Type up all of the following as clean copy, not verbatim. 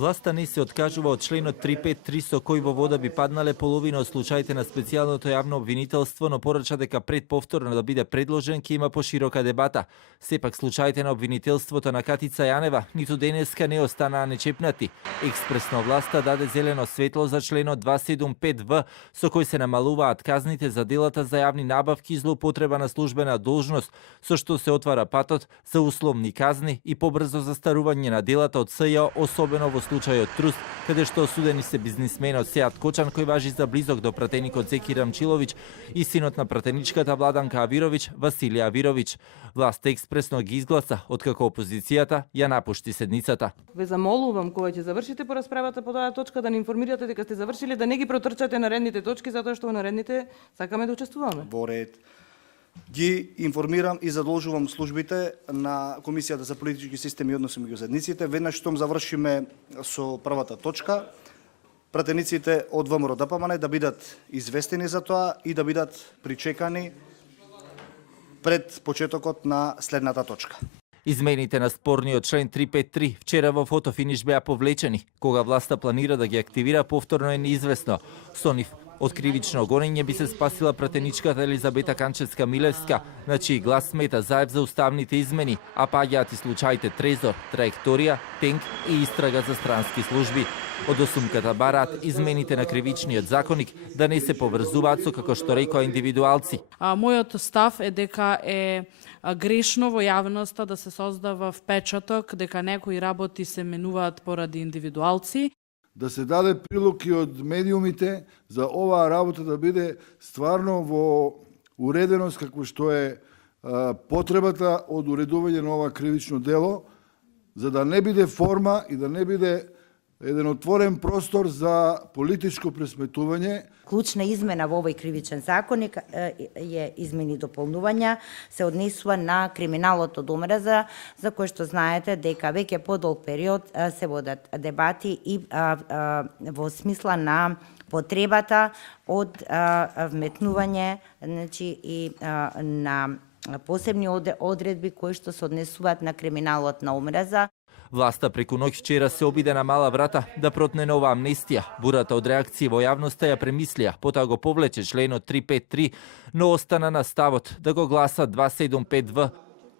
Власта не се откажува од членот 353 со кој во вода би паднале половина од случаите на специјалното јавно обвинителство, но порача дека пред повторно да биде предложен ќе има поширока дебата. Сепак случаите на обвинителството на Катица Јанева ниту денеска не останаа нечепнати. Експресно власта даде зелено светло за членот 275В со кој се намалуваат казните за делата за јавни набавки и злоупотреба на службена должност, со што се отвара патот за условни казни и побрзо застарување на делата од СЈО, особено во случајот Труст, каде што осудени се бизнисменот Сеат Кочан, кој важи за близок до пратеникот Зеки Рамчиловиќ, и синот на пратеничката Владанка Авировиќ, Василија Авировиќ. Власт експресно ги изгласа, откако опозицијата ја напушти седницата. Ве замолувам кога ќе завршите по расправата по таа точка да не информирате дека сте завршили, да не ги протрчате наредните точки, затоа што во наредните сакаме да учествуваме. Во ред. Ги информирам и задолжувам службите на Комисијата за политички системи и односи меѓу заедниците, веднаш штом завршиме со првата точка, пратениците од ВМРО ДПМН да бидат известени за тоа и да бидат причекани пред почетокот на следната точка. Измените на спорниот член 353 вчера во фотофиниш беа повлечени. Кога власта планира да ги активира повторно е неизвестно. Со нив од кривично гонење би се спасила пратеничката Елизабета Канчевска-Милевска, на чиј глас смета заев за уставните измени, а паѓаат и случаите Трезор, Траекторија, Тенк и истрага за странски служби. Од осумката бараат измените на кривичниот законник да не се поврзуваат со, како што рекоа, индивидуалци. Мојот став е дека е грешно во јавноста да се создава впечаток дека некои работи се менуваат поради индивидуалци. Да се даде прилог и од медиумите за оваа работа да биде стварно во уреденост како што е потребата од уредување на ова кривично дело, за да не биде форма и да не биде еден отворен простор за политичко пресметување. Клучна измена во овој кривичен законник е измени и дополнувања, се однесува на криминалот од омраза, за кој што знаете дека веќе подолг период се водат дебати и во смисла на потребата од вметнување, значи и на посебни одредби кои што се однесуваат на криминалот на омраза. Власта преку ноќ вчера се обиде на мала врата да протне нова амнестија. Бурата од реакции во јавноста ја премислија, потоа го повлече членот 353, но остана на ставот да го гласа 275В.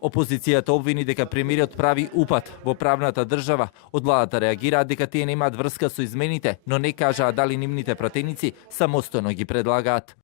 Опозицијата обвини дека премиерот прави упад во правната држава. Од владата реагираат дека тие немаат врска со измените, но не кажаа дали нивните пратеници самостојно ги предлагаат.